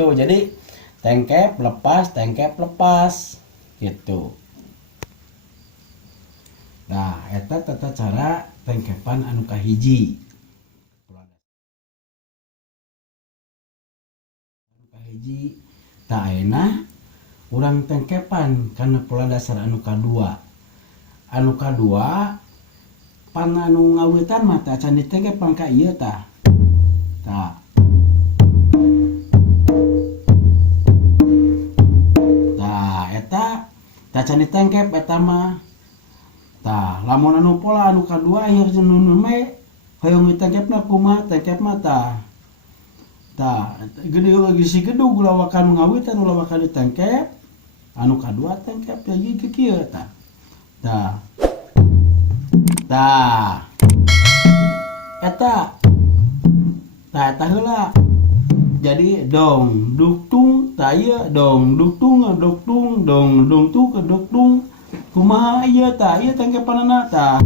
tuh. Jadi tengkep lepas gitu. Nah, eta tata cara tengkepan anu kahiji. Anu kahiji tak ayeuna urang tengkepan karena pola dasar anu kadua. Anu kadua pan anu ngawitan mah tah can ditengkepan ka ieu tah. Tah. Tah eta tah can ditengkep eta mah. Tah, lamun anu pola anu kadua aya nu me hoyong ditengkepna kumaha tengkep mah tah. Tah, gede lagi si gedug lawakan ngawitan lawakan ditengkep, anu kadua tengkep lagi kieu tah. Tah. Tah. Eta. Tah eta heula. Jadi dong duktung tah ieu dong duktung dong tung duktung kumaha ieu tah ieu tengkepanana tah.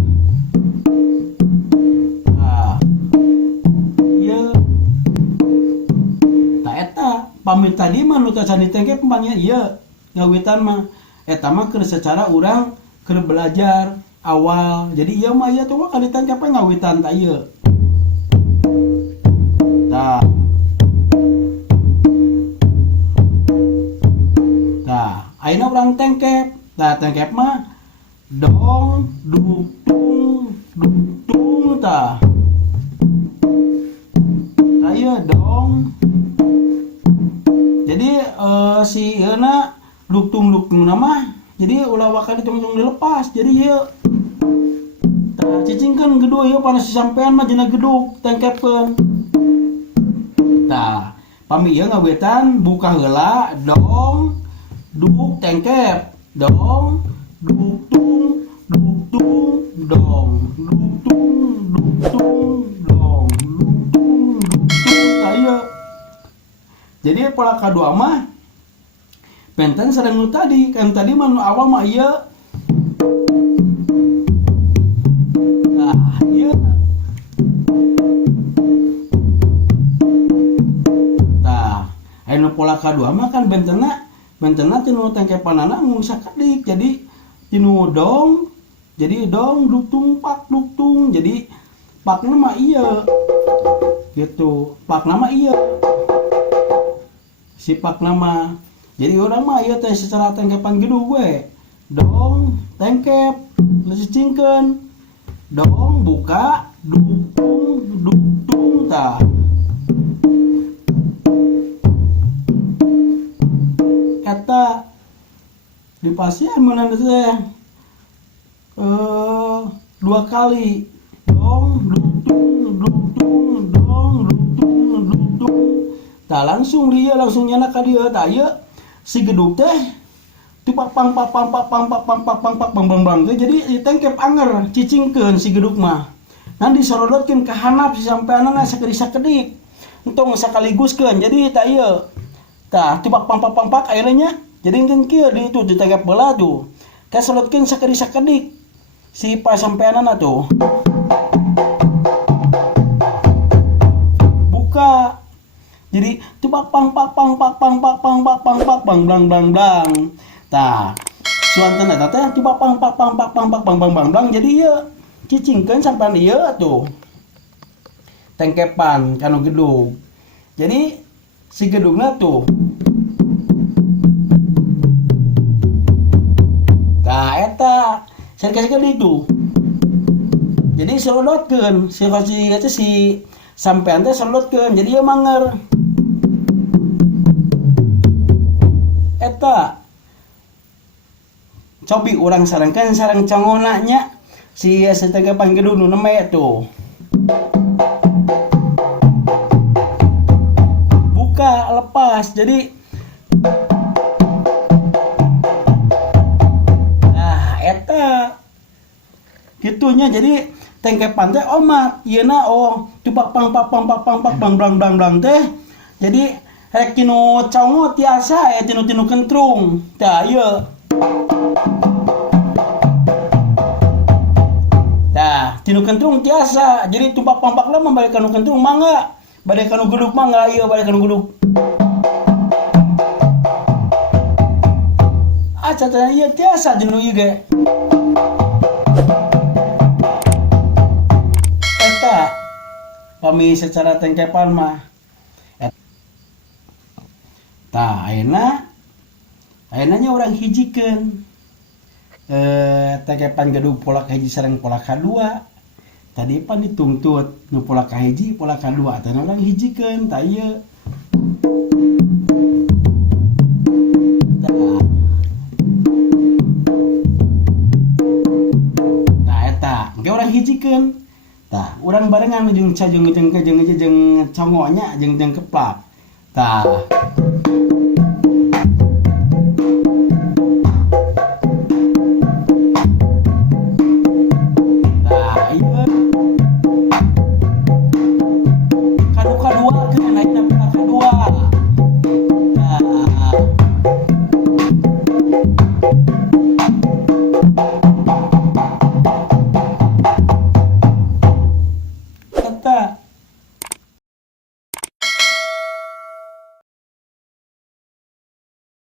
Tah. Ieu tah eta pamit tadi mah nu tah can ditengkep pangnya ieu ngawitan mah eta mah keur secara urang keur belajar awal. Jadi ieu mah ieu tuh kali ditengkep ngawitan tah ieu. Tah. Tah, ayeuna urang tengkep. Tah tengkep mah dong duktung tah. Tah ieu dong. Jadi si euna duktung nama jadi ulah wakal ditungtung dilepas. Jadi ieu tah cicingkeun gedung ieu panas sampean mah dina gedug tengkepkeun. Tah pami ieu ngawitan buka heula dong duk tengkep. Dong, duktung, dong, dong, taya. Jadi pola kedua mah penten sareng nu tadi, kan tadi mah nu awal mah ieu. Nah, ieu. Tah, anu pola kedua mah kan bentena tinu tengkepanana mun sakadik. Jadi tinu dong jadi dong duktung pak duktung. Jadi pakna mah ieu gitu, pakna mah ieu si pakna mah. Jadi urang mah ieu teh secara tengkepan gedug we dong tengkep lecingkeun dong buka duktung tah. Eta di pasien mana teh 2 kali dong duktung tah langsung dia langsung nyana ka dieu tah ieu si gedug teh tupak pang jadi ditengkep anger cicingkeun si gedug mah nan disorodotkeun ka handap si sampeanna sakedik entong sakaliguskeun. Jadi tah ieu tah tupak pang akhirnya jadi engkeun kieu di itu ditengkep beula tuh ka solotkeun sakedik si pasampeanana tuh buka. Jadi tupak pang blang tah suanten eta teh tupak pang jadi ieu cicingkeun sampean ieu tuh tengkepan kanu gedug. Jadi si gedungna tuh tah eta sekali itu. Jadi solotkeun si sampean teh solotkeun. Jadi ieu manger eta cobi urang sarengkeun sareng congona nya si tengkepan gedung nu neme tuh buka lepas. Jadi nah eta gitunya. Jadi tengkepan teh omat ieuna tupak pang blang teh. Jadi rek tinu congo tiasa tinu kentrung tah ieu tah tinu kentrung tiasa. Jadi tupak pang lah membalik kanu kentrung mangga bade kanu gedug mangga ieu bade kanu gedug cacana ieu tiasa jenuh ieu ge. Eta pami secara tengkepan mah. Tah ayeuna nya urang hijikeun tengkepan gedung pola kahiji sareng pola kadua. Tadi pan dituntut nu pola kahiji pola kadua teh urang hijikeun tah ieu. Tah eta engke urang hijikeun. Tah urang barengan jeung congonya jeung keplak. Tah